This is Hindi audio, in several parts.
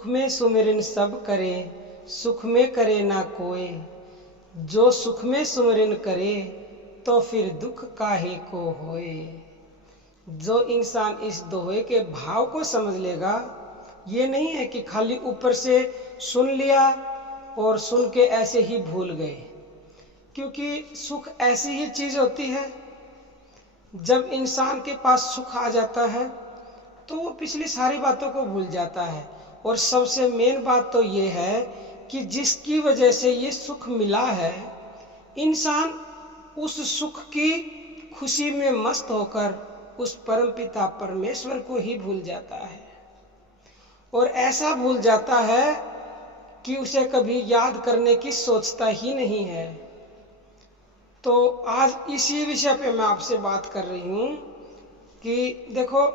दुख में सुमिरन सब करे, सुख में करे ना कोई। जो सुख में सुमिरन करे, तो फिर दुख काहे को होए। जो इंसान इस दोहे के भाव को समझ लेगा, ये नहीं है कि खाली ऊपर से सुन लिया और सुन के ऐसे ही भूल गए, क्योंकि सुख ऐसी ही चीज होती है, जब इंसान के पास सुख आ जाता है तो वो पिछली सारी बातों को भूल जाता है। और सबसे मेन बात तो ये है कि जिसकी वजह से ये सुख मिला है, इंसान उस सुख की खुशी में मस्त होकर उस परमपिता परमेश्वर को ही भूल जाता है। और ऐसा भूल जाता है कि उसे कभी याद करने की सोचता ही नहीं है। तो आज इसी विषय पे मैं आपसे बात कर रही हूँ कि देखो,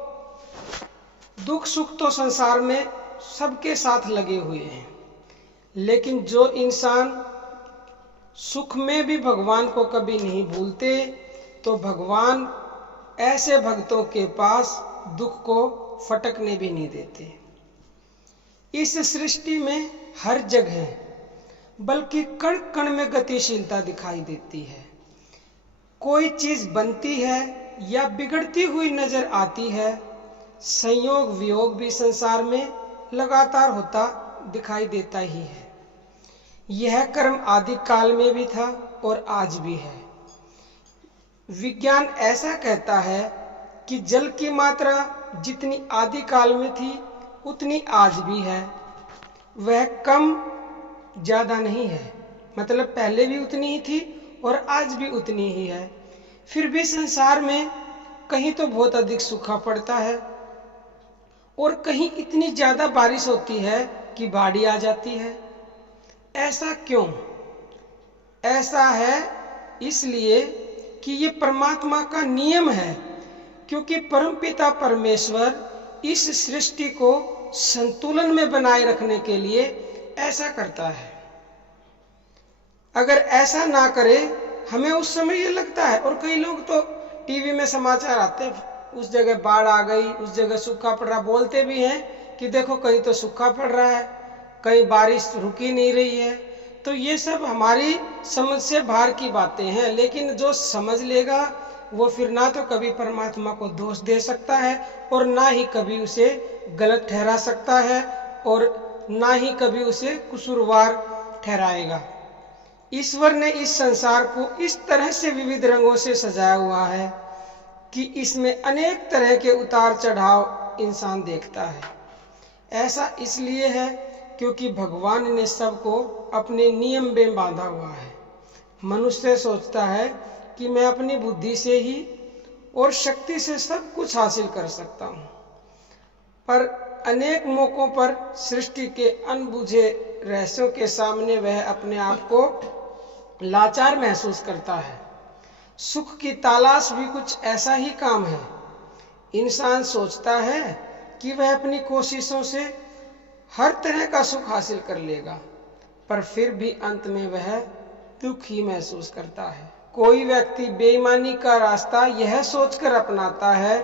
दुख सुख तो संसार में सबके साथ लगे हुए हैं, लेकिन जो इंसान सुख में भी भगवान को कभी नहीं भूलते, तो भगवान ऐसे भक्तों के पास दुख को फटकने भी नहीं देते। इस सृष्टि में हर जगह, बल्कि कण कण में गतिशीलता दिखाई देती है। कोई चीज बनती है या बिगड़ती हुई नजर आती है। संयोग वियोग भी संसार में लगातार होता दिखाई देता ही है। यह कर्म आदि काल में भी था और आज भी है। विज्ञान ऐसा कहता है कि जल की मात्रा जितनी आदि काल में थी उतनी आज भी है। वह कम ज्यादा नहीं है, मतलब पहले भी उतनी ही थी और आज भी उतनी ही है। फिर भी संसार में कहीं तो बहुत अधिक सूखा पड़ता है और कहीं इतनी ज्यादा बारिश होती है कि बाढ़ आ जाती है। ऐसा क्यों? ऐसा है इसलिए कि ये परमात्मा का नियम है, क्योंकि परमपिता परमेश्वर इस सृष्टि को संतुलन में बनाए रखने के लिए ऐसा करता है। अगर ऐसा ना करे, हमें उस समय ये लगता है, और कई लोग तो टीवी में समाचार आते हैं, उस जगह बाढ़ आ गई, उस जगह सूखा पड़ रहा, बोलते भी हैं कि देखो कहीं तो सूखा पड़ रहा है, कहीं बारिश रुकी नहीं रही है। तो ये सब हमारी समझ से बाहर की बातें हैं, लेकिन जो समझ लेगा वो फिर ना तो कभी परमात्मा को दोष दे सकता है और ना ही कभी उसे गलत ठहरा सकता है और ना ही कभी उसे कसूरवार ठहराएगा। ईश्वर ने इस संसार को इस तरह से विविध रंगों से सजाया हुआ है कि इसमें अनेक तरह के उतार चढ़ाव इंसान देखता है। ऐसा इसलिए है क्योंकि भगवान ने सबको अपने नियम में बांधा हुआ है। मनुष्य सोचता है कि मैं अपनी बुद्धि से ही और शक्ति से सब कुछ हासिल कर सकता हूँ, पर अनेक मौकों पर सृष्टि के अनबुझे रहस्यों के सामने वह अपने आप को लाचार महसूस करता है। सुख की तलाश भी कुछ ऐसा ही काम है। इंसान सोचता है कि वह अपनी कोशिशों से हर तरह का सुख हासिल कर लेगा, पर फिर भी अंत में वह दुख ही महसूस करता है। कोई व्यक्ति बेईमानी का रास्ता यह सोचकर अपनाता है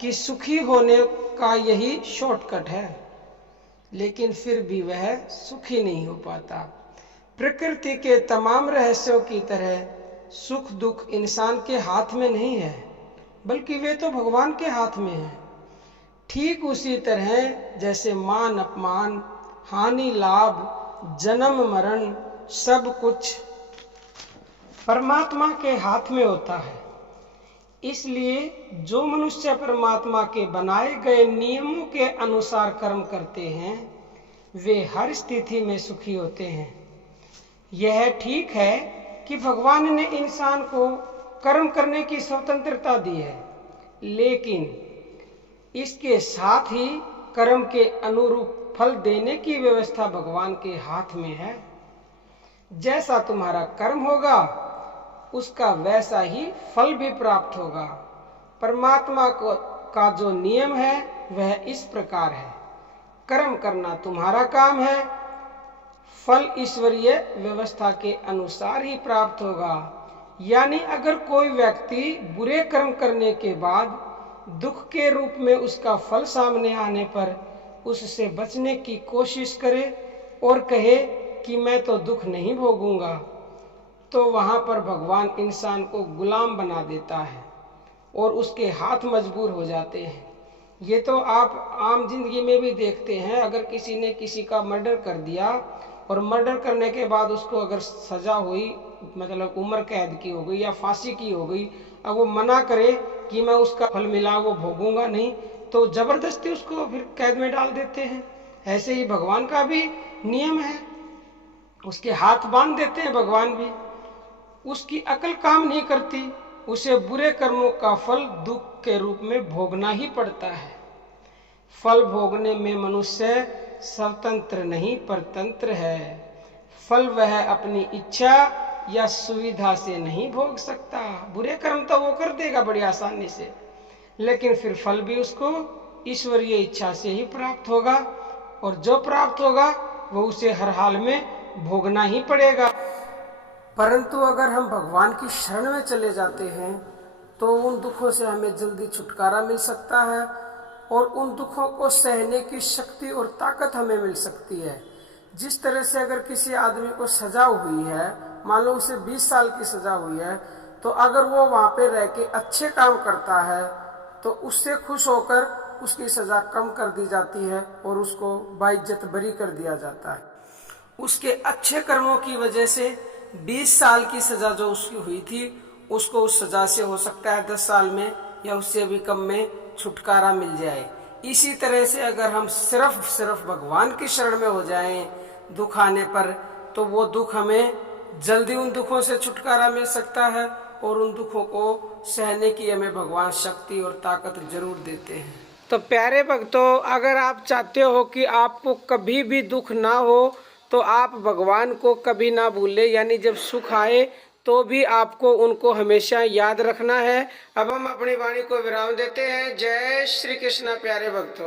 कि सुखी होने का यही शॉर्टकट है, लेकिन फिर भी वह सुखी नहीं हो पाता। प्रकृति के तमाम रहस्यों की तरह सुख दुख इंसान के हाथ में नहीं है, बल्कि वे तो भगवान के हाथ में है। ठीक उसी तरह जैसे मान अपमान, हानि लाभ, जन्म मरण, सब कुछ परमात्मा के हाथ में होता है। इसलिए जो मनुष्य परमात्मा के बनाए गए नियमों के अनुसार कर्म करते हैं, वे हर स्थिति में सुखी होते हैं। यह ठीक है कि भगवान ने इंसान को कर्म करने की स्वतंत्रता दी है, लेकिन इसके साथ ही कर्म के अनुरूप फल देने की व्यवस्था भगवान के हाथ में है। जैसा तुम्हारा कर्म होगा, उसका वैसा ही फल भी प्राप्त होगा। परमात्मा का जो नियम है वह इस प्रकार है, कर्म करना तुम्हारा काम है, फल ईश्वरीय व्यवस्था के अनुसार ही प्राप्त होगा। यानी अगर कोई व्यक्ति बुरे कर्म करने के बाद दुख के रूप में उसका फल सामने आने पर उससे बचने की कोशिश करे और कहे कि मैं तो दुख नहीं भोगूंगा, तो वहाँ पर भगवान इंसान को गुलाम बना देता है और उसके हाथ मजबूर हो जाते हैं। ये तो आप आम जिंदगी में भी देखते हैं। अगर किसी ने किसी का मर्डर कर दिया और मर्डर करने के बाद उसको अगर सजा हुई, मतलब उम्र कैद की हो गई या फांसी की हो गई, अब वो मना करे कि मैं उसका फल मिला वो भोगूंगा नहीं, तो जबरदस्ती उसको फिर कैद में डाल देते हैं। ऐसे ही भगवान का भी नियम है, उसके हाथ बांध देते हैं भगवान भी। उसकी अकल काम नहीं करती, उसे बुरे कर्मों का फल दुख के रूप में भोगना ही पड़ता है। फल भोगने में मनुष्य स्वतंत्र नहीं परतंत्र है। फल वह अपनी इच्छा या सुविधा से नहीं भोग सकता। बुरे कर्म तो वो कर देगा बड़ी आसानी से, लेकिन फिर फल भी उसको ईश्वरीय इच्छा से ही प्राप्त होगा, और जो प्राप्त होगा वो उसे हर हाल में भोगना ही पड़ेगा। परंतु अगर हम भगवान की शरण में चले जाते हैं तो उन दुखों से हमें जल्दी छुटकारा मिल सकता है और उन दुखों को सहने की शक्ति और ताकत हमें मिल सकती है। जिस तरह से अगर किसी आदमी को सजा हुई है, मान लो उसे 20 साल की सजा हुई है, तो अगर वो वहाँ पे रह के अच्छे काम करता है तो उससे खुश होकर उसकी सजा कम कर दी जाती है और उसको बाइज्जत बरी कर दिया जाता है। उसके अच्छे कर्मों की वजह से 20 साल की सजा जो उसकी हुई थी, उसको उस सजा से हो सकता है 10 साल में या उससे भी कम में छुटकारा मिल जाए। इसी तरह से अगर हम सिर्फ भगवान की शरण में हो जाएं दुख आने पर, तो वो दुख हमें जल्दी उन दुखों से छुटकारा मिल सकता है और उन दुखों को सहने की हमें भगवान शक्ति और ताकत जरूर देते हैं। तो प्यारे भक्तों, अगर आप चाहते हो कि आपको कभी भी दुख ना हो तो आप भगवान को कभी ना भूलें, यानी जब सुख आए तो भी आपको उनको हमेशा याद रखना है। अब हम अपनी वाणी को विराम देते हैं। जय श्री कृष्ण प्यारे भक्तों।